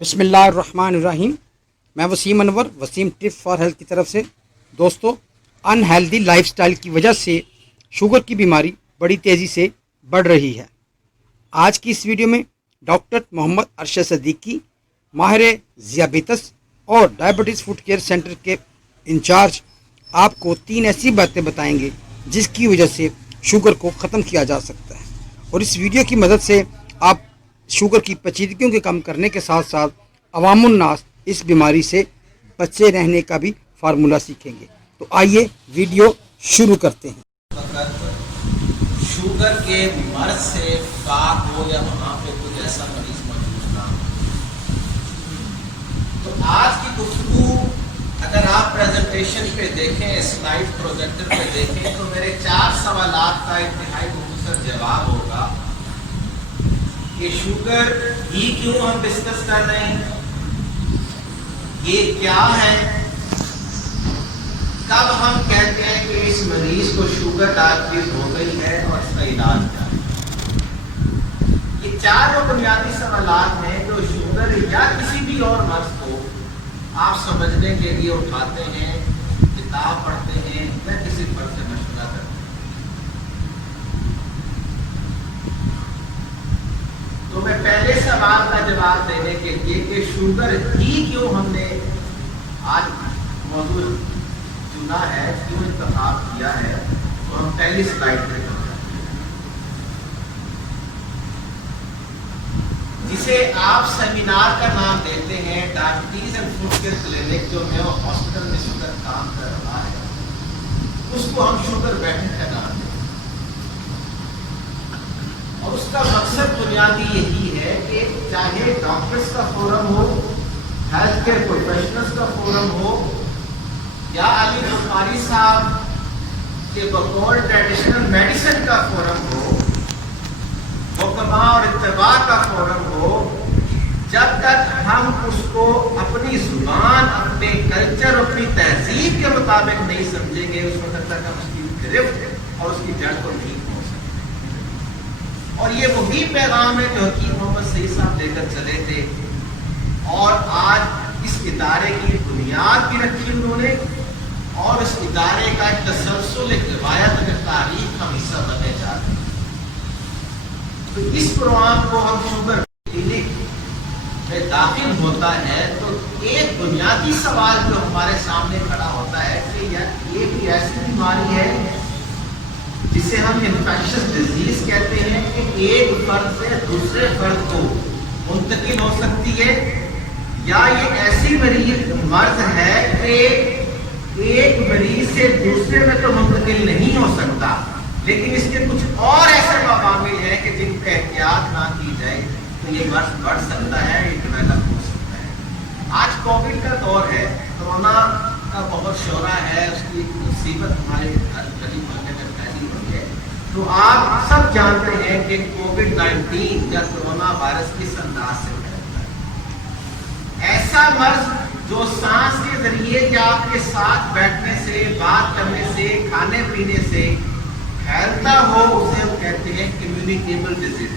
بسم اللہ الرحمن الرحیم۔ میں وسیم انور، وسیم ٹپ فار ہیلتھ کی طرف سے۔ دوستو، ان ہیلدی لائف سٹائل کی وجہ سے شوگر کی بیماری بڑی تیزی سے بڑھ رہی ہے۔ آج کی اس ویڈیو میں ڈاکٹر محمد ارشد صدیقی، ماہر ذیابیطس اور ڈائبٹیز فوڈ کیئر سینٹر کے انچارج، آپ کو 3 ایسی باتیں بتائیں گے جس کی وجہ سے شوگر کو ختم کیا جا سکتا ہے، اور اس ویڈیو کی مدد سے آپ شوگر کی پیچیدگیوں کے کم کرنے کے ساتھ ساتھ عوام الناس اس بیماری سے بچے رہنے کا بھی فارمولہ سیکھیں گے۔ تو آئیے ویڈیو شروع کرتے ہیں۔ شوگر کے مرض سے پاک ہو یا وہاں پہ کوئی ایسا مریض موجود نہ ہو۔ تو آج کی گفتگو اگر آپ پریزنٹیشن پہ دیکھیں، سلائیڈ پروجیکٹر پہ دیکھیں، تو میرے 4 سوالات کا انتہائی مختصر جواب ہوگا کہ شوگر ہی کیوں ہم ڈسکس کر رہے ہیں، یہ کیا ہے، کب ہم کہتے ہیں کہ اس مریض کو شوگر ڈائبٹیز ہو گئی ہے، اور اس کا علاج کیا ہے۔ یہ 4 بنیادی سوالات ہیں جو شوگر یا کسی بھی اور مرض کو آپ سمجھنے کے لیے اٹھاتے ہیں، کتاب پڑھتے ہیں یا کسی فرد سے مشورہ کرتے ہیں۔ تو میں پہلے سوال کا جواب دینے کے لیے کہ شوگر ہی کیوں ہم نے آج موضوع چنا ہے، کیوں انتخاب کیا ہے، تو ہم پہلی سلائیڈ پہ جسے آپ سیمینار کا نام دیتے ہیں diabetes and food care clinic, جو میو ہاسپٹل میں شوگر کام کر رہا ہے، اس کو ہم شوگر بیٹھک کا نام دیتے ہیں۔ اور اس کا مقصد بنیادی یہی ہے کہ چاہے ڈاکٹرز کا فورم ہو، ہیلتھ کیئر پروفیشنلز کا فورم ہو، یا علی بخاری صاحب کے بقول ٹریڈیشنل میڈیسن کا فورم ہو، حکما اور اتباع کا فورم ہو، جب تک ہم اس کو اپنی زبان، اپنے کلچر، اپنی تہذیب کے مطابق نہیں سمجھیں گے، اس وقت تک ہم اس کی گرفت اور اس کی جڑ کو نہیں پہنچ سکتے۔ اور یہ وہی پیغام ہے جو حکیم محمد سعید صاحب لے کر چلے تھے، اور آج اس ادارے کی بنیاد بھی رکھی انہوں نے، اور اس ادارے کا ایک تسلسل، ایک روایت، ایک تاریخ کا حصہ بنے جا رہے ہیں۔ تو اس پروگرام کو ہم شوگر کلینک میں داخل ہوتا ہے تو ایک بنیادی سوال جو ہمارے سامنے کھڑا ہوتا ہے کہ یہ بھی ایسی بیماری ہے جسے ہم انفیکشس ڈیزیز کہتے ہیں، کہ ایک فرد سے دوسرے فرد کو منتقل ہو سکتی ہے، یا یہ ایسی مرض ہے کہ ایک مریض سے دوسرے میں تو منتقل نہیں ہو سکتا، لیکن اس کے کچھ اور ایسے عوامل ہیں کہ جن کا احتیاط نہ کی جائے تو یہ مرض بڑھ سکتا ہے، یہ ڈیولپ ہو سکتا ہے۔ آج کووڈ کا دور ہے، کورونا کا بہت شعلہ ہے، اس کی مصیبت ہمارے گلی محلے میں پھیلی ہوئی ہے۔ تو آپ سب جانتے ہیں کہ کووڈ-19 یا کورونا وائرس کس انداز سے پھیلتا ہے۔ ایسا مرض جو سانس کے ذریعے یا آپ کے ساتھ بیٹھنے سے، بات کرنے سے، کھانے پینے سے پھیلتا ہو، اسے ہم کہتے ہیں کمیونیکیبل ڈیزیز،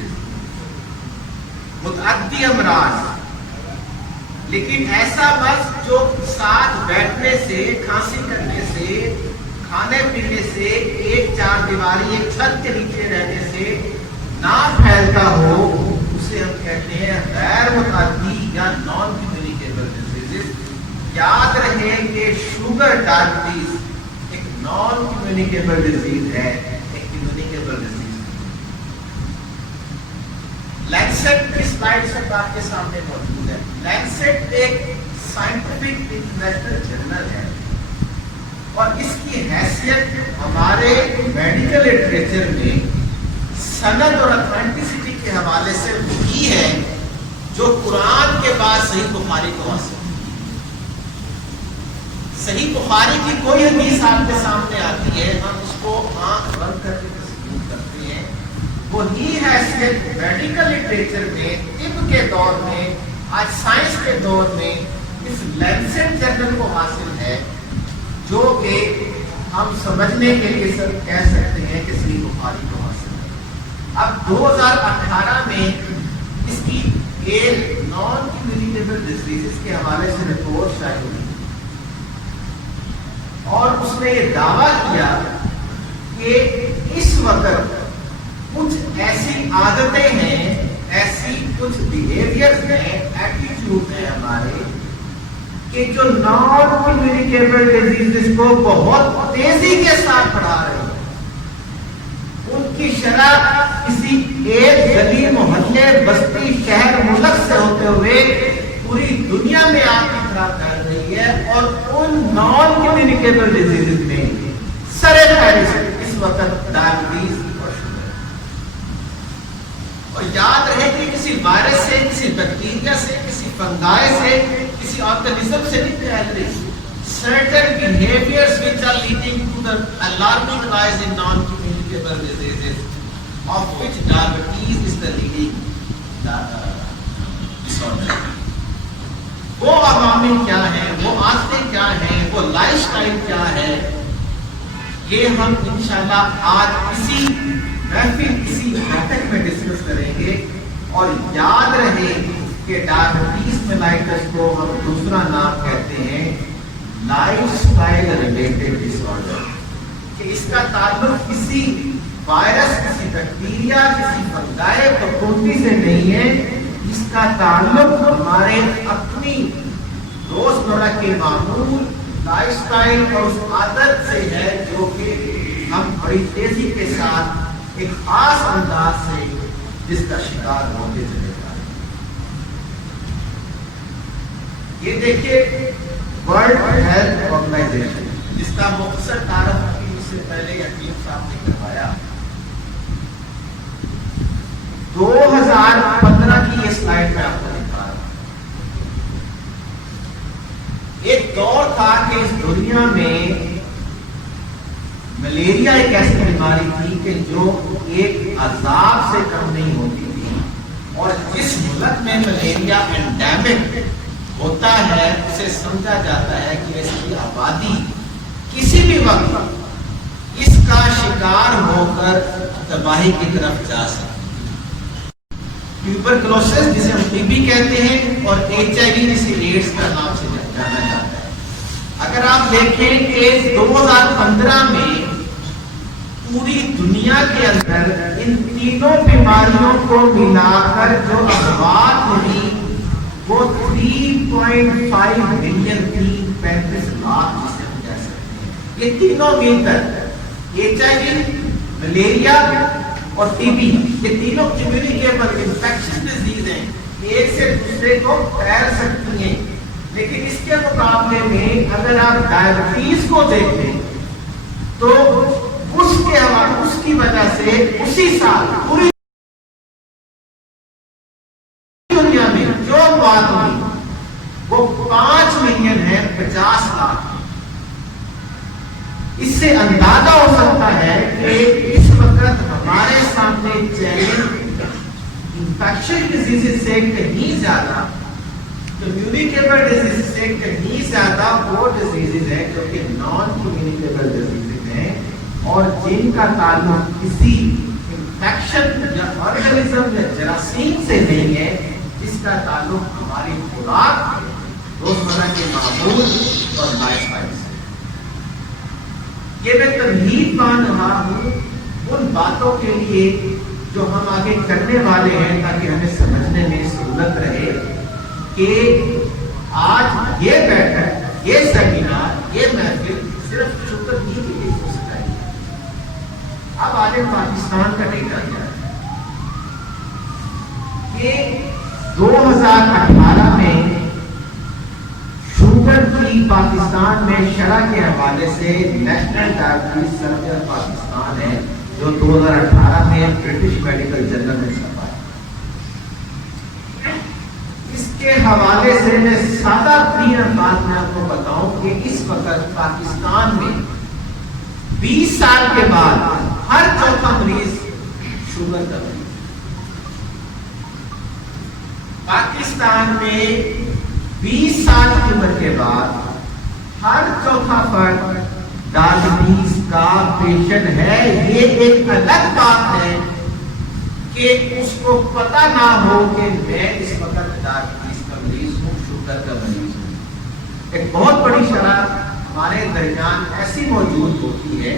متعدی امراض۔ لیکن ایسا مرض جو ساتھ بیٹھنے سے، کھانسی کرنے سے، کھانے پینے سے، ایک چار دیواری، ایک چھت کے نیچے رہنے سے نہ پھیلتا ہو، اسے ہم کہتے ہیں غیر متعدی یا نان کمیونیکیبل ڈیزیز۔ یاد رہے کہ شوگر ڈائبٹیز ایک نان کمیونیکیبل ڈیزیز ہے، ایک کمیونیکیبل ڈیزیز۔ لینسٹ کی سلائیڈ سے آپ کے سامنے موجود ہے۔ لینسٹ ایک سائنٹیفک انٹرنیشنل جرنل ہے، اور اس کی حیثیت ہمارے میڈیکل لٹریچر میں سند اور اتھینٹسٹی کے حوالے سے وہی ہے جو قرآن کے بعد صحیح بخاری کو حاصل ہے۔ صحیح بخاری کی کوئی حدیث آپ کے سامنے آتی ہے، ہم اس کو آنکھ بند کر کے تسلیم کرتے ہیں، وہی حیثیت میڈیکل لٹریچر میں، طب کے دور میں، آج سائنس کے دور میں اس لینسٹ جرنل کو حاصل ہے، جو کہ ہم سمجھنے کے لیے سب کہہ سکتے ہیں کہ صحیح بخاری کو حاصل ہے۔ اب 2018 میں اس کی ایک نان کمیونیکیبل ڈیزیز کے حوالے سے رپورٹ شائع ہوئی اور اس نے یہ دعویٰ کیا کہ اس وقت کچھ ایسی عادتیں ہیں، ایسی کچھ بیہیویئر ہیں، ایٹیٹیوڈ ہیں ہمارے کہ جو نان کمیونیکیبل ڈیزیز کو بہت تیزی کے ساتھ بڑھا رہے ہیں۔ ان کی شرح کسی ایک گلی محلے بستی شہر ملک سے ہوتے ہوئے پوری دنیا میں آپ کی طرح پھیل رہی ہے، اور ان نان کمیونیکیبل ڈیزیز میں سر فہرست اس وقت ڈائبٹیز اور شوگر۔ اور یاد رہے کہ کسی وائرس سے، کسی بیکٹیریا سے، کسی فنگائی سے، کسی آرگنزم سے نہیں پھیل رہی۔ Certain behaviors which are leading to the alarming rise in non-communicable diseases, of which diabetes is the leading disorder. وہ عوامل کیا ہیں، وہ عادتیں کیا ہیں، وہ لائف سٹائل کیا ہے، یہ ہم انشاءاللہ آج اسی محفل اسی بیٹھک میں ڈسکس کریں گے۔ اور یاد رہے کہ ڈائبٹیز میلائٹس کو ہم دوسرا نام کہتے ہیں لائف سٹائل ریلیٹڈ ڈس آرڈر، کہ اس کا تعلق کسی وائرس، کسی بیکٹیریا، کسی فنگائی پھپھوندی سے نہیں ہے، اس کا تعلق ہمارے اپنی روزمرہ کے معمول لائف سٹائل اور اس عادت سے ہے جو کہ ہم بڑی تیزی کے ساتھ ایک خاص انداز سے جس کا شکار ہوتے چلے جا رہے ہیں۔ یہ دیکھیے ورلڈ ہیلتھ آرگنائزیشن، جس کا مختصر تعارف حکیم اس سے پہلے حکیم صاحب نے کروایا۔ 2015 کی یہ سلائیڈ میں آپ کو دکھا رہا ہوں۔ ایک دور تھا کہ اس دنیا میں ملیریا ایک ایسی بیماری تھی کہ جو ایک عذاب سے کم نہیں ہوتی تھی، اور جس ملک میں ملیریا اینڈیمک ہوتا ہے اسے سمجھا جاتا ہے کہ اس کی آبادی کسی بھی وقت اس کا شکار ہو کر تباہی کی طرف جا سکتی ہے۔ ٹیوبرکلوسس جسے ہم ٹی بی کہتے ہیں، اور ایچ آئی وی جسے ایڈز کا نام سے جانا جاتا ہے۔ اگر آپ دیکھیں کہ 2015 میں پوری دنیا کے اندر ان تینوں بیماریوں کو ملا کر جو اموات ہوئی وہ 3.5 ملین تھی، 35 لاکھ جسے ہم کہہ سکتے ہیں۔ یہ تینوں مل کر ایچ آئی وی، ملیریا اور ٹی بی، یہ تینوں کمیونیکیبل انفیکشن ڈیزیز ہیں، ایک سے دوسرے کو پھیل سکتی ہیں۔ لیکن اس کے مقابلے میں اگر آپ ڈائبٹیز کو دیکھیں تو اس کی وجہ سے اسی سال پوری دنیا میں جو بات ہوئی وہ 5 ملین ہے، 50 لاکھ۔ اس سے اندازہ ہو سکتا ہے کہ اس وقت ہمارے سامنے چیلنج انفیکشن ڈیزیز سے کہیں زیادہ، کمیونیکیبل ڈیزیز سے کہیں زیادہ وہ ڈیزیز ہیں جو کہ نان کمیونیکیبل ڈیزیز ہیں، اور جن کا تعلق کسی انفیکشن یا آرگنزم یا جراثیم سے نہیں ہے، جس کا تعلق ہماری خوراک، روزمرہ کے معمول اور لائف سٹائل سے۔ یہ میں تمہید مان رہا ہوں ان باتوں کے لیے جو ہم آگے کرنے والے ہیں، تاکہ ہمیں سمجھنے میں سہولت رہے کہ آج یہ بیٹھک، یہ سیمینار، یہ محفل صرف شکر ہی کے لیے ہو سکتا ہے۔ اب آگے پاکستان کا ڈیٹا کیا ہے کہ 2018 میں شوگر کی پاکستان میں شرح کے حوالے سے نیشنل ڈائبٹیز سروے پاکستان ہے جو 2018 میں برٹش میڈیکل جرنل میں چھپا ہے۔ اس کے حوالے سے میں سادہ ترین بات میں آپ کو بتاؤں کہ اس وقت پاکستان میں 20 سال کے بعد ہر چوتھا مریض شوگر کا مریض۔ پاکستان میں 20 سال کی عمر کے بعد ہر چوتھا فرد ڈائبٹیز کا پیشنٹ ہے۔ یہ ایک الگ بات ہے کہ اس کو پتہ نہ ہو کہ میں اس وقت ڈائبٹیز کا مریض ہوں، شوگر شوگر کا مریض ہوں. ایک بہت بڑی شرح ہمارے درمیان ایسی موجود ہوتی ہے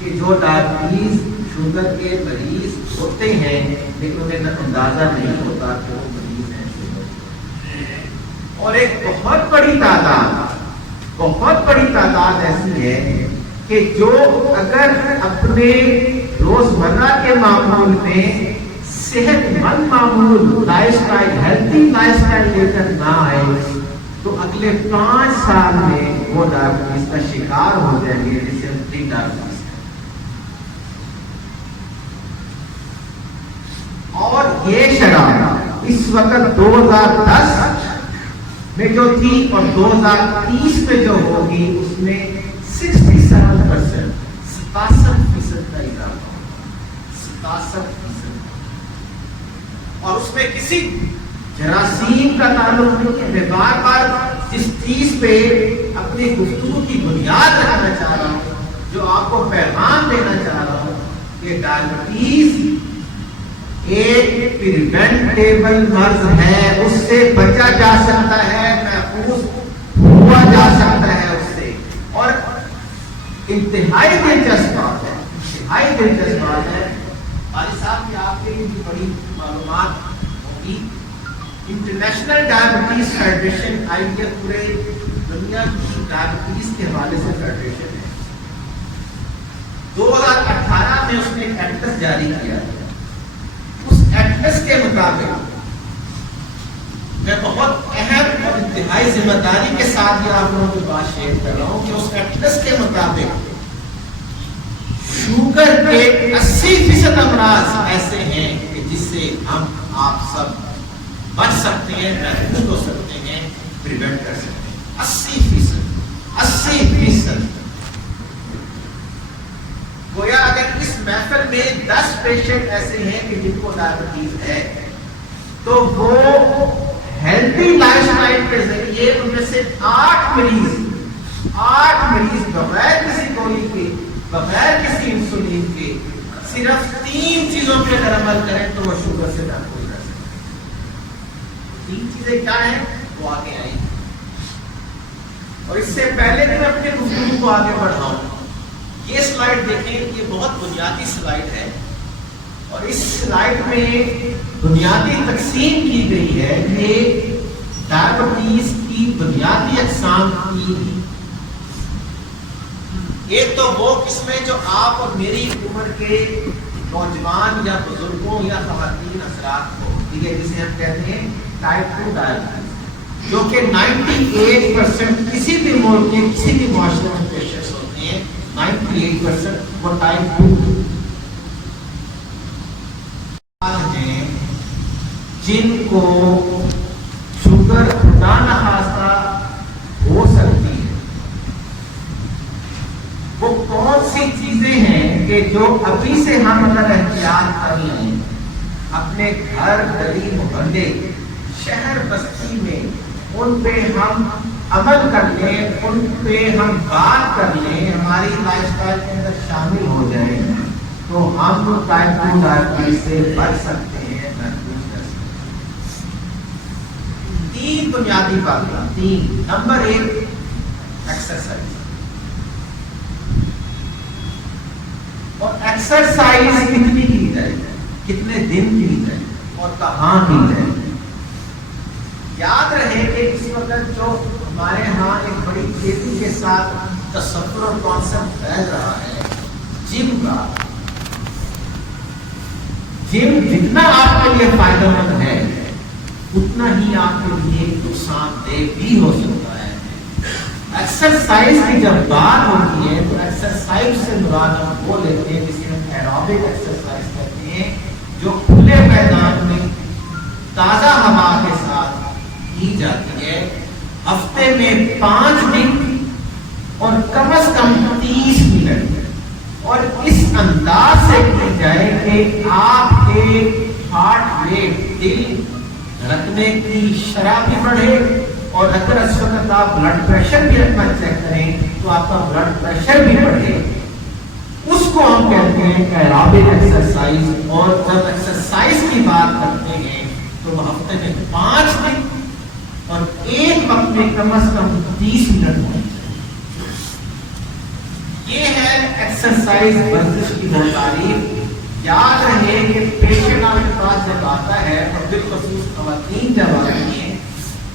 کہ جو ڈائبٹیز شوگر کے مریض ہوتے ہیں لیکن انہیں اندازہ نہیں ہوتا کہ وہ مریض ہیں شوگر. اور ایک بہت بڑی تعداد ایسی ہے کہ جو اگر اپنے روزمرہ کے معمول میں صحت مند معمول life style healthy life style لے کر نہ آئے تو اگلے 5 سال میں وہ ڈائبٹیز کا شکار ہو جائیں گے, جسے ہم پری ڈائبٹیز. اور یہ شرح اس وقت 2010 میں جو تھی اور 2030 میں جو ہوگی اس میں 67% 67% کا اضافہ, 67%. اور اس میں کسی جراثیم کا تعلق نہیں ہے. میں بار بار جس چیز پہ اپنی گفتگو کی بنیاد رکھنا چاہ رہا ہوں, جو آپ کو پیغام دینا چاہ رہا ہوں کہ ڈائبٹیز ایک پریونٹیبل مرض ہے, اس سے بچا جا سکتا ہے, محفوظ ہوا جا سکتا ہے اس سے. اور انتہائی دلچسپ بات ہے علی صاحب, کہ آپ کے لیے بڑی معلومات ہوگی. انٹرنیشنل ڈائبٹیز فیڈریشن آئیڈیا پورے دنیا کی ڈائبٹیز کے حوالے سے فیڈریشن ہے. 2018 میں اس نے ایک ایکٹس جاری کیا. اس ایکٹس کے مطابق میں بہت اہم اور انتہائی ذمہ داری کے ساتھ یہ آپ لوگوں کی بات شیئر کر رہا ہوں کہ اس ایکٹس کے مطابق شوگر کے 80% امراض ایسے ہیں کہ جس سے ہم آپ سب بچ سکتے ہیں, محفوظ ہو سکتے ہیں, پریونٹ کر سکتے ہیں. 80%. گویا اگر اس محفل میں 10 پیشنٹ ایسے ہیں کہ جن کو ڈائبٹیز ہے تو وہ ہیلتھی لائف سٹائل کے ذریعے ان میں سے 8 مریض بغیر کسی گولی کے, بغیر کسی انسولین کے, صرف 3 چیزوں پہ اگر عمل کریں تو وہ شوگر سے محفوظ رہ سکتے ہیں. 3 چیزیں کیا ہیں وہ آگے آئیں گی. اور اس سے پہلے کہ میں اپنے گفتگو کو آگے بڑھاؤں, یہ سلائیڈ دیکھیں, یہ بہت بنیادی سلائیڈ ہے اور اس سلائیڈ میں بنیادی تقسیم کی گئی ہے کہ ڈائبٹیز کی بنیادی اقسام کی. ایک تو وہ قسمیں جو آپ اور میری عمر کے نوجوان یا بزرگوں یا خواتین حضرات کو ہوتی ہے, جسے ہم کہتے ہیں ٹائپ 2 ڈائبٹیز, جو کہ 98% کسی بھی ملک کے کسی بھی معاشرے میں پیشنٹس ہوتے ہیں. 98% وہ ٹائپ 2 ہیں جن کو شوگر خدا نخواستہ ہو سکتی ہے. وہ کون سی چیزیں ہیں کہ جو ابھی سے ہم اگر احتیاط کر لیں, اپنے گھر گلی محلے شہر بستی میں ان پہ ہم عمل کر لیں, ان پہ ہم بات کر لیں, ہماری لائف سٹائل کے اندر شامل ہو جائیں تو ہم ٹائپ 2 ڈائبٹیز سے بچ سکتے ہیں, محفوظ کر سکتے ہیں. 3 بنیادی باتیں. Number 1 exercise. اور ایکسرسائز کتنی کی جائے, کتنے دن کی جائے اور کہاں کی جائے. یاد رہے کہ اس وقت جو ہمارے ہاں ایک بڑی تیزی کے ساتھ تصور اور کانسیپٹ پھیل رہا ہے جم کا, جم جتنا آپ کے لیے فائدہ مند ہے اتنا ہی آپ کے لیے نقصان دہ بھی ہو سکتا ہے. ایکسرسائز کی جب بات ہوتی ہے تو ایکسرسائز سے مراد ہم وہ لیتے ہیں جسے ہم ایروبک ایکسرسائز کہتے ہیں, جو کھلے میدان میں تازہ ہوا کے ساتھ کی جاتی ہے. ہفتے میں 5 دن اور کم از کم 30 منٹ, اور اس انداز سے کی جائے کہ آپ کے ہارٹ ریٹ, دل دھڑکنے کی شرح بھی بڑھے, اور اگر اس وقت آپ بلڈ پریشر بھی اپنا چیک کریں تو آپ کا بلڈ پریشر بھی بڑھے. اس کو ہم کہتے ہیں ایروبک ایکسرسائز. اور جب ایکسرسائز کی بات کرتے ہیں تو ہفتے میں 5 دن اور ایک وقت میں کم از کم 30 منٹ ہونے چاہیے. یہ ہے ایکسرسائز ورزش کی تعریف. یاد رہے کہ پیشنٹ آپ کے پاس جب آتا ہے اور بالخصوص خواتین جب آتی ہیں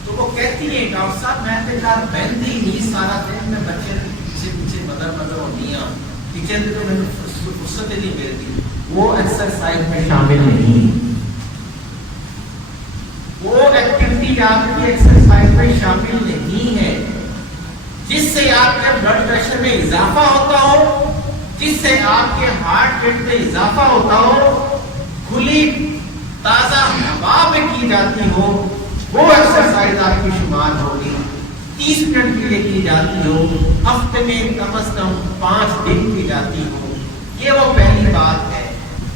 تو وہ کہتی ہیں ڈاکٹر صاحب میں تو کار بہنتی نہیں سارا دن میں بچے پیچھے پیچھے مدر ہونی ہوں کچن تو میں فرصت ہی نہیں ملتی. وہ ایکسرسائز میں شامل نہیں, وہ ایکٹیویٹی آپ کی ایکسرسائز میں شامل نہیں ہے جس سے آپ کے بلڈ پریشر میں اضافہ ہوتا ہو, جس سے آپ کے ہارٹ ریٹ میں اضافہ ہوتا ہو, کھلی تازہ ہوا میں کی جاتی ہو, وہ ایکسرسائز آپ کی شمار ہوگی. 30 منٹ کے لیے کی جاتی ہو, ہفتے میں کم از کم 5 دن کی جاتی ہو. یہ وہ پہلی بات ہے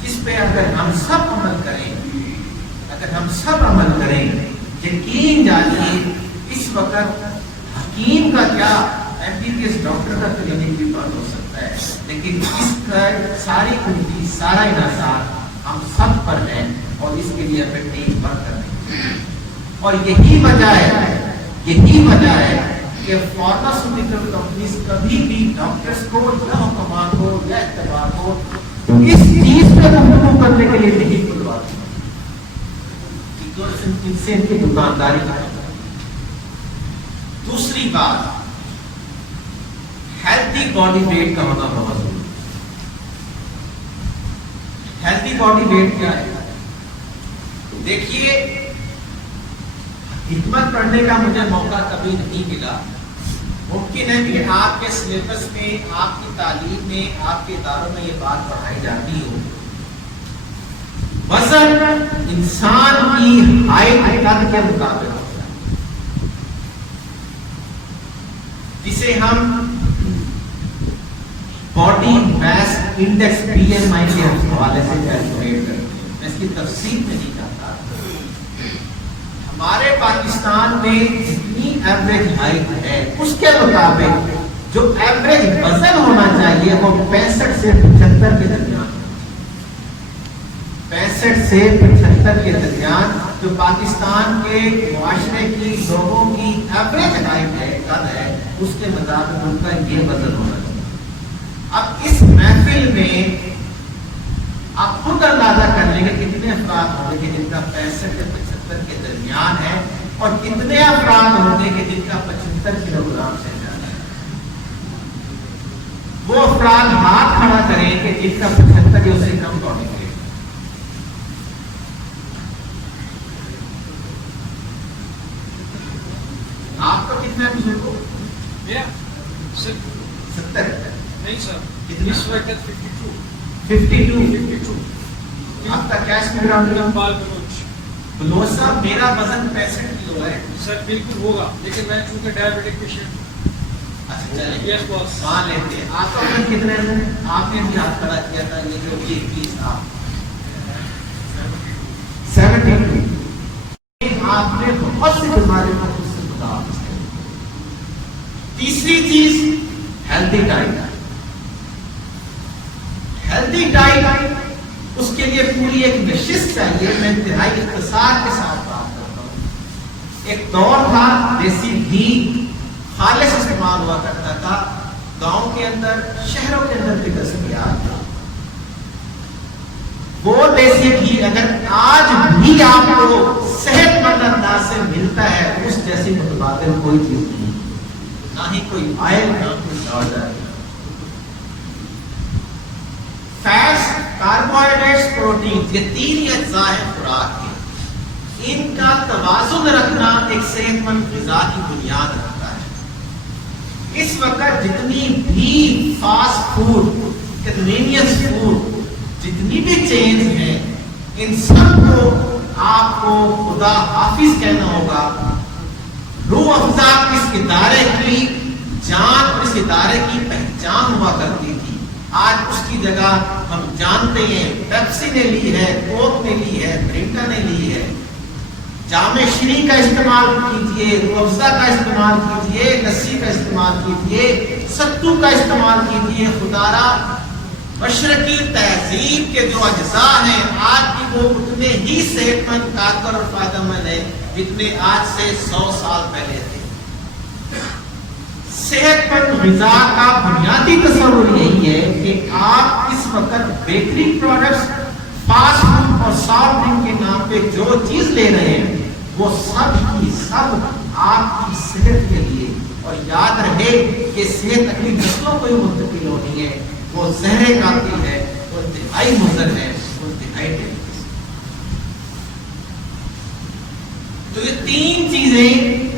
جس پہ اگر ہم سب عمل کریں, اگر ہم سب عمل کریں, یقین جانیے اس وقت حکیم کا کیا MBBS ڈاکٹر کا کلینک بھی بند ہو سکتا ہے, لیکن اس کا ساری کنجی سارا انحصار ہم سب پر ہے اور اس کے لیے ہمیں ٹیم ورک کرنا ہے. اور یہی وجہ ہے کہ فارماسیوٹیکل کمپنیز کبھی بھی ڈاکٹرز کو یا حکام کو یا اتباع کو اس چیز پہ گفتگو کرنے کے لیے نہیں بلواتی ان سے ان کی دکانداری کا. دوسری بات, ہیلتھی باڈی ویٹ کا ہونا بہت ضروری. ہیلتھی باڈی ویٹ کیا ہے؟ دیکھیے حکمت پڑھنے کا مجھے موقع کبھی نہیں ملا. ممکن ہے کہ آپ کے سلیبس میں, آپ کی تعلیم میں, آپ کے اداروں میں یہ بات پڑھائی جاتی ہو. وزن انسان کی ہائٹ قد کے مطابق ہوتا ہے, جسے ہم باڈی میس انڈیکس BMI کے حوالے سے کیلکولیٹ کرتے ہیں. میں اس کی تفصیل میں نہیں جاتا. ہمارے پاکستان میں جتنی ایوریج ہائٹ ہے اس کے مطابق جو ایوریج وزن ہونا چاہیے وہ 65 سے 75 کے درمیان, 65 سے 75 کے درمیان جو پاکستان کے معاشرے کی لوگوں کی ایوریج ہائٹ ہے, قد ہے, اس کے مطابق ان کا یہ وزن ہونا چاہیے. اب اس محفل میں آپ خود اندازہ کر لیں گے کتنے افراد ہوں گے جن کا 65 سے 75 کے درمیان ہے اور کتنے افراد ہوں گے جن کا 75 کلو گرام سے زیادہ ہے. وہ افراد ہاتھ کھڑا کریں کہ جن کا 75 یا اس سے کم دوڑیں گے. آپ کا کتنا ہے بزرگوں؟ 70 نہیں سر, کتنا؟ اس وقت 52. آپ کا کیش گرام بال بلوچ. بلوچ صاحب میرا وزن 65 کلو ہے. سر بالکل ہوگا, لیکن میں چونکہ ڈائبٹک پیشنٹ. اچھا چلیں یس باس. مان لیتے ہیں. آپ کا وزن کتنا ہے؟ آپ نے بھی ہاتھ کھڑا کیا تھا, یہ جو یہ چیز تھا 72. آپ نے بہت سی بیماریوں کو خود سے بتا. تیسری چیز ہیلتھی ڈائٹ. ہیلتھی ڈائٹ اس کے لیے پوری ایک نشست چاہیے. میں انتہائی اختصار کے ساتھ بات کرتا ہوں. ایک دور تھا دیسی گھی خالص استعمال ہوا کرتا تھا, گاؤں کے اندر, شہروں کے اندر بھی دستیاب تھا. وہ دیسی گھی اگر آج بھی آپ کو صحت مند انداز سے ملتا ہے, اس جیسی متبادل کوئی چیز نہیں, نہ ہی کوئی آئل, نہ کوئی پاؤڈر. فیٹس, کاربوہائیڈریٹس, پروٹین, یہ 3 اجزاء ہیں خوراک کے. ان کا توازن رکھنا ایک صحت مند غذا کی بنیاد رکھتا ہے. اس وقت جتنی بھی فاسٹ فوڈ, کنوینئنس فوڈ, جتنی بھی چینز ہیں, ان سب کو آپ کو خدا حافظ کہنا ہوگا. روح افزا اس ادارے کی جان, اس ادارے کی پہچان ہوا کرتی تھی. آج اس کی جگہ ہم جانتے ہیں پیپسی نے لی ہے, کوک نے لی ہے, برنٹا نے لی ہے. جامع شری کا استعمال کیجئے, روح افزا کا استعمال کیجئے, لسی کا استعمال کیجئے, ستو کا استعمال کیجئے. خدارا مشرقی تہذیب کے جو اجزاء ہیں آج بھی وہ اتنے ہی صحت مند, کارگر اور فائدہ مند ہیں جتنے آج سے 100 سال پہلے تھے. صحت مند غذا کا بنیادی تصور یہی ہے کہ آپ اس وقت بیکری پروڈکٹس، فاسٹ فوڈ اور سافٹ ڈرنک کے نام پہ جو چیز لے رہے ہیں وہ سب کی سب آپ کی صحت کے لیے. اور یاد رہے کہ صحت اگلی نسلوں کو ہی منتقل ہونی ہے. وہ زہر قاتل ہے، وہ انتہائی مضر ہے، وہ انتہائی ڈینجرس. تو یہ تین چیزیں،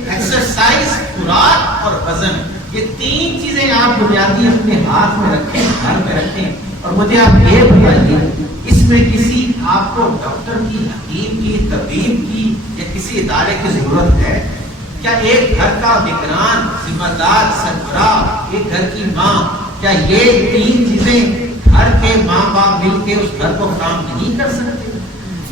ایکسرسائز، خوراک اور وزن، یہ تین چیزیں آپ بنیادی اپنے ہاتھ میں رکھیں، گھر میں رکھیں. اور مجھے آپ یہ بتائیے اس میں کسی آپ کو ڈاکٹر کی، حکیم کی، طبیب کی یا کسی ادارے کی ضرورت ہے؟ کیا ایک گھر کا نگران، ذمہ دار، سربراہ، ایک گھر کی ماں، کیا یہ تین چیزیں گھر کے ماں باپ مل کے اس گھر کو فراہم نہیں کر سکتے؟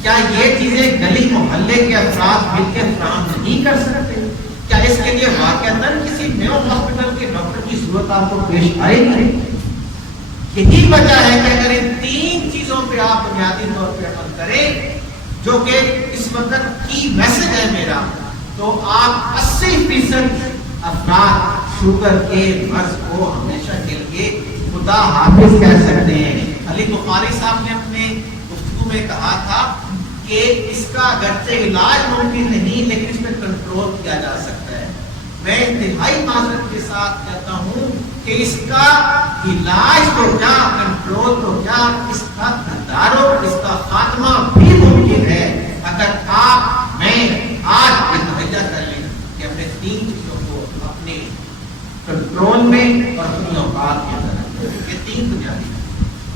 کیا یہ چیزیں گلی محلے کے افراد مل کے فراہم نہیں کر سکتے؟ کیا اس کے لیے واقعتاً کسی میو ہاسپٹل کے ڈاکٹر کی ضرورت آپ کو پیش آئے گی؟ یہی وجہ ہے کہ اگر ان تین چیزوں پہ آپ بنیادی طور پہ عمل کریں، جو کہ اس وقت کی میسج ہے میرا، تو آپ 80% افراد شوگر کے مرض کو ہمیشہ کے لیے خدا حافظ کہہ سکتے ہیں. علی بخاری صاحب نے اپنے گفتگو میں کہا تھا کہ اس کا اگرچہ علاج ممکن نہیں لیکن اس میں کنٹرول کیا جا سکتا ہے. میں انتہائی معذرت کے ساتھ کہتا ہوں کہ اس کا علاج تو کیا، کنٹرول تو کیا، اس کا تدارک، اس کا خاتمہ بھی ممکن ہے اگر آپ میں آج متوجہ کر لیں کہ اپنے تین چیزوں کو اپنے کنٹرول میں اور اپنی اوقات کے اندر. یہ تین بنیادی،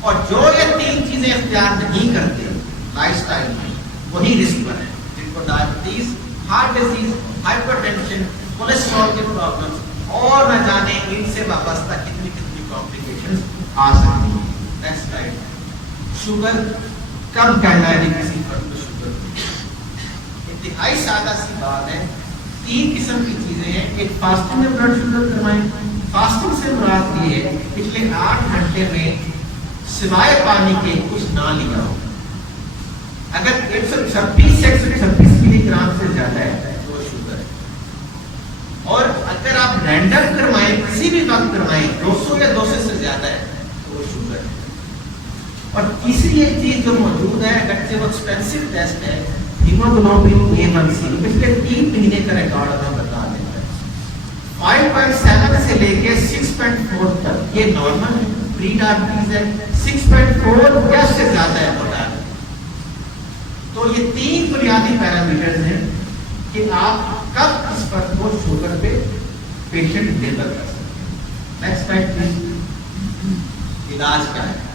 اور جو یہ تین چیزیں اختیار نہیں کرتے لائف سٹائل میں، وہی رسک پر ہیں، جن کو diabetes, heart disease, hyper tension, cholesterol کے پرابلمس اور نہ جانے ان سے وابستہ کتنی کمپلیکیشنز آ سکتی ہیں. Next slide. شوگر کب کہنا ہے کسی فرد کو شوگر؟ انتہائی سادہ سی بات ہے. تین قسم کی چیزیں ہیں. ایک فاسٹنگ میں بلڈ شوگر کروائیں. فاسٹنگ سے مراد یہ ہے پچھلے 8 گھنٹے میں سوائے پانی کے کچھ نہ لیا ہو. اگر 126 ملی گرام سے زیادہ ہے تو وہ شوگر ہے. اور اگر آپ رینڈم کروائیں، کسی بھی وقت کروائیں، 200 یا 200 سے زیادہ ہے تو وہ شوگر ہے. اور تیسری ایک چیز جو موجود ہے، اگرچہ وہ ایکسپینسو ٹیسٹ ہے، ہیموگلوبن A1C، پچھلے 3 مہینے کا ریکارڈ ہمیں بتا دیتا ہے. 5.7 سے لے کے 6.4 تک یہ نارمل ہے، پری ڈائبٹیز ہے. 6.4 یا سے زیادہ ہے وہ ڈائبٹیز. تو یہ 3 بنیادی پیرامیٹرز ہیں کہ آپ کب اس فرد کو شوگر پہ پیشنٹ لیبل کر سکتے ہیں. Next slide please. علاج کیا ہے؟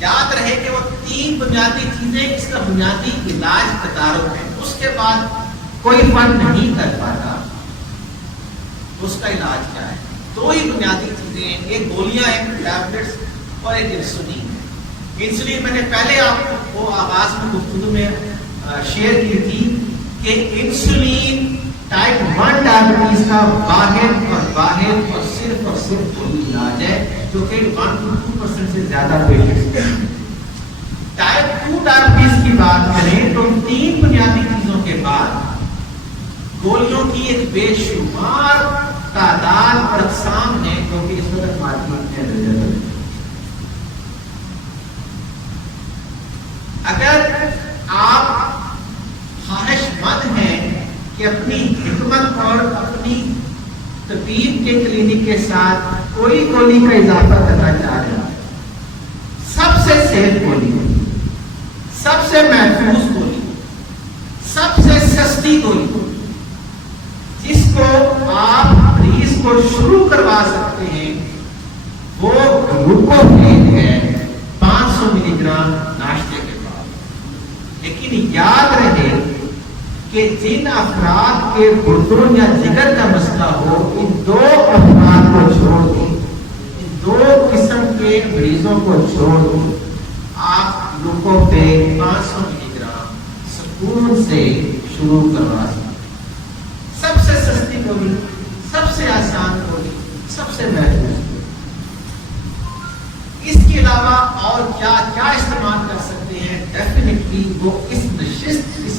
یاد رہے کہ وہ 3 بنیادی چیزیں اس کا بنیادی علاج تدارک ہے. اس کے بعد کوئی فرد نہیں کر پاتا تو اس کا علاج کیا ہے؟ 2 ہی بنیادی چیزیں ہیں. ایک گولیاں ہیں، ٹیبلٹس، اور ایک انسولین. انسولین میں نے پہلے آپ کو آغاز میں گفتگو میں شیئر کی تھی کہ انسولین ٹائپ 1 ڈائبٹیز کا واحد اور صرف وہی علاج ہے جو کہ 1 to 2% سے زیادہ پیشنٹس ہیں. ٹائپ 2 ڈائبٹیز کی بات کریں تو 3 بنیادی چیزوں کے بعد گولیوں کی ایک بے شمار تعداد اور اقسام ہیں جو کہ اس وقت مارکیٹ میں اویلیبل ہے. اگر آپ خواہش مند ہیں کہ اپنی حکمت اور اپنی طبیب کے کلینک کے ساتھ کوئی گولی کا اضافہ کرنا چاہ رہے ہیں، سب سے سیف گولی، سب سے محفوظ گولی، سب سے سستی گولی جس کو آپ مریض کو شروع کروا سکتے ہیں وہ گلوکوفین ہے، 500 ملی گرام ناشتے کے بعد. لیکن یاد رہے کہ جن افراد کے گردوں یا جگر کا مسئلہ ہو، ان 2 افراد کو چھوڑ دیں، ان 2 قسم کے مریضوں کو چھوڑ دیں. آپ گلوکوفین 500 ملی گرام سکون سے شروع کروا سکتے. سب سے سستی گولی، سب سے آسان گولی، سب سے محفوظ. اس کے علاوہ اور کیا کیا استعمال کر سکتے ہیں؟ ڈیفینیٹلی وہ اس نشست، اس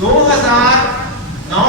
2009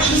30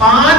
5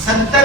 70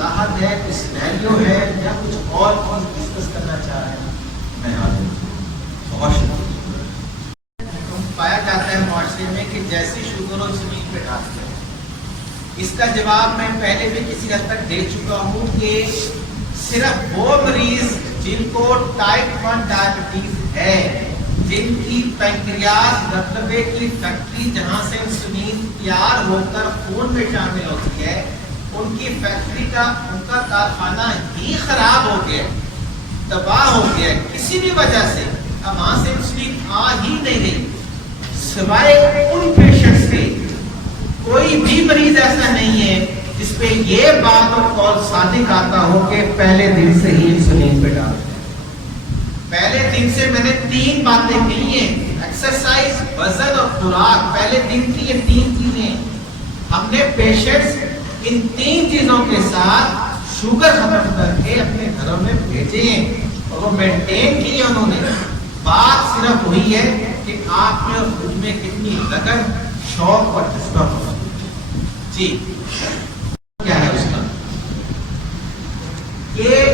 وضاحت ہے، کوئی سینیریو ہے یا کچھ اور چیز ڈسکس کرنا چاہ رہے ہیں؟ میں حاضر ہوں. بہت شکریہ. پایا جاتا ہے معاشرے میں کہ جیسے شوگر اور زمین پہ ڈالتے ہیں. اس کا جواب میں پہلے بھی کسی حد تک دے چکا ہوں کہ صرف وہ مریض جن کو ٹائپ 1 ڈائبٹیز ہے، جن کی پینکریاس رقبے کی فیکٹری جہاں سے انسولین تیار ہو کر خون میں شامل ہوتی ہے، ان کی فیکٹری کا ان کا کارخانہ ہی خراب ہو گیا، تباہ ہو گیا کسی بھی وجہ سے، اب وہاں سے انسولین آ ہی نہیں رہی. سوائے ان پیشنٹس کے کوئی بھی مریض ایسا نہیں ہے جس پہ یہ بات اور قول صادق آتا ہو کہ پہلے دن سے ہی انسولین پہ ڈالتے ہیں. پہلے دن سے میں نے 3 باتیں کہی ہیں، ایکسرسائز، وزن اور خوراک. پہلے دن کی یہ 3 چیزیں ہم نے پیشنٹس ان 3 چیزوں کے ساتھ شوگر ختم کر کے اپنے گھروں میں بھیجے ہیں اور وہ مینٹین کی انہوں نے. بات صرف وہی ہے کہ آپ میں اور خود میں کتنی لگن، شوق اور جذبہ ہونا. جی کیا ہے اس کا کہ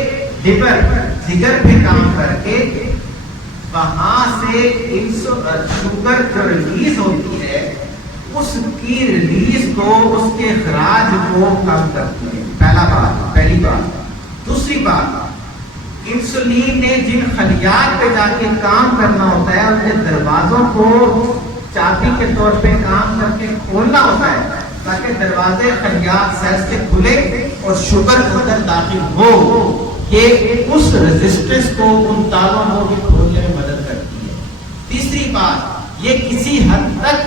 لیور جگر پہ کام کر کے وہاں سے شوگر جو ریلیز ہوتی ہے اس کی ریلیز کو، اس کے اخراج کو کم کرتی ہے. پہلی بات. دوسری بات، انسولین نے جن خلیات پہ جا کے کام کرنا ہوتا ہے ان کے دروازوں کو چابی کے طور پہ کام کر کے کھولنا ہوتا ہے تاکہ دروازے خلیات سیلز کے کھلے اور شوگر اندر داخل ہو. یہ اس ریزسٹنس کو، ان تالوں کو بھی کھولنے میں مدد کرتی ہے. تیسری بات، یہ کسی حد تک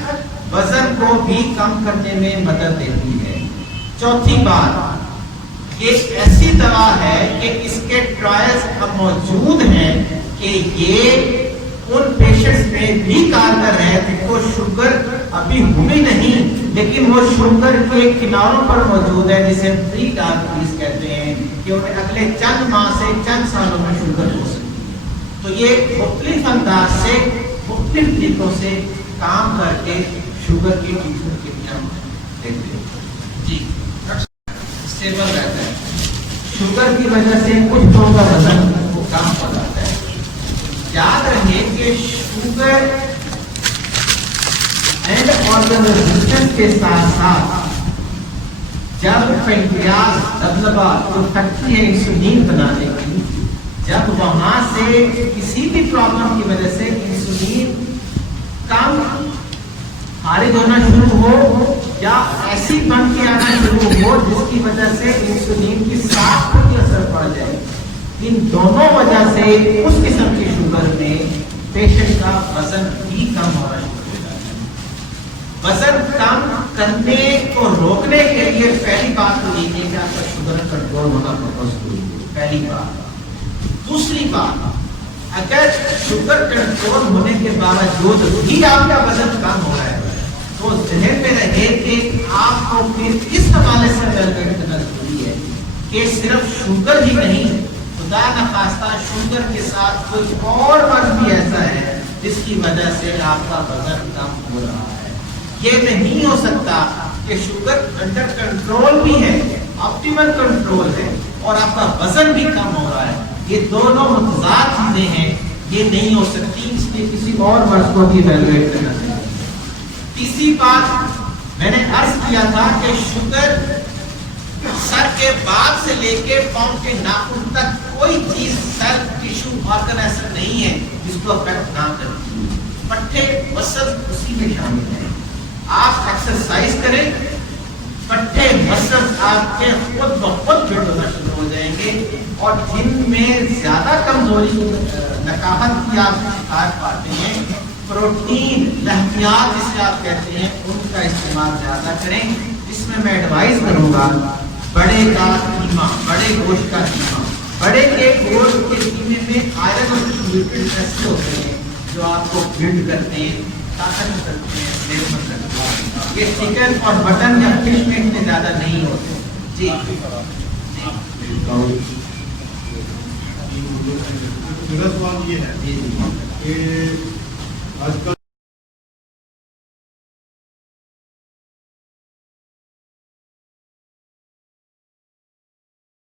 وزن کو بھی کم کرنے میں مدد دیتی ہے. چوتھی بات، یہ ایسی دوا ہے کہ اس کے ٹرائلز اب موجود ہیں کہ یہ ان پیشنٹس میں بھی کارگر ہے جن کو شوگر ابھی ہوئی نہیں لیکن وہ شوگر کے کناروں پر موجود ہے، جسے پری ڈائبٹیز کہتے ہیں، کہ انہیں اگلے چند ماہ سے چند سالوں میں شوگر ہو سکتی ہے. تو یہ مختلف انداز سے، مختلف طریقوں سے کام کر کے شوگر کی ٹریٹمنٹ کے لیے ہم دیکھتے ہیں. جی اسٹیبل رہتا ہے. شوگر کی وجہ سے کچھ لوگوں کا وزن وہ کم ہو جاتا ہے. یاد رہے کہ شوگر اینڈ آرگن ریزسٹنس کے ساتھ ساتھ جب پینکریاس لبلبا جو فیکٹری ہے انسولین بنانے کی، جب وہاں سے کسی بھی پرابلم کی وجہ سے انسولین کم خارج ہونا شروع ہو یا ایسی بن کے آنا شروع ہو جس کی وجہ سے انسولین کی ساخت پر بھی اثر پڑ جائے، ان دونوں وجہ سے اس قسم کی شوگر میں پیشنٹ کا وزن بھی کم ہونا شروع ہو جاتا ہے. وزن کم کرنے کو روکنے کے لیے پہلی بات تو یہ ہے کہ آپ کا شوگر کنٹرول ہونا بہت ضروری ہے. پہلی بات. دوسری بات، اگر شوگر کنٹرول ہونے کے باوجود بھی آپ کا وزن کم ہو رہا ہے تو ذہن میں رہے کہ آپ کو پھر اس حوالے سے ایوالویٹ کرنا ضروری ہے کہ صرف شوگر ہی نہیں، خدا نخواستہ شوگر کے ساتھ کوئی اور مرض بھی ایسا ہے جس کی وجہ سے آپ کا وزن کم ہو رہا ہے. یہ نہیں ہو سکتا کہ شوگر انڈر کنٹرول بھی ہے، آپٹیمل کنٹرول ہے، اور آپ کا وزن بھی کم ہو رہا ہے. یہ دونوں متضاد چیزیں ہیں، یہ نہیں ہو سکتی. اس لیے کسی اور مرض کو بھی ایوالویٹ کرنا چاہیے. تیسری بات میں نے عرض کیا تھا کہ شوگر سر کے بعد سے لے کے پاؤں کے ناخن تک کوئی چیز سیل ٹیشو آرگن ایسا نہیں ہے جس کو افیکٹ نہ کرتی. پٹھے مسل اسی میں شامل ہیں. آپ ایکسرسائز کریں، پٹھے مسل آپ کے خود بخود فٹ ہونا شروع ہو جائیں گے، اور جن میں زیادہ کمزوری نکاحت کی آپ شکایت پاتے ہیں، پروٹین لحمیات جسے آپ کہتے ہیں، ان کا استعمال زیادہ کریں. اس میں میں ایڈوائز کروں گا بڑے کا قیمہ، بڑے گوشت کا قیمہ. بڑے کے گوشت کے قیمے میں آئرن اور نیوٹرینٹس ایسے ہوتے ہیں جو آپ کو بلڈ کرتے ہیں، طاقت کرتے ہیں، صحت مند رکھتے ہیں. یہ چکن اور مٹن یا فش میں اتنے زیادہ نہیں ہوتے. جی میرا سوال یہ ہے کہ آج کل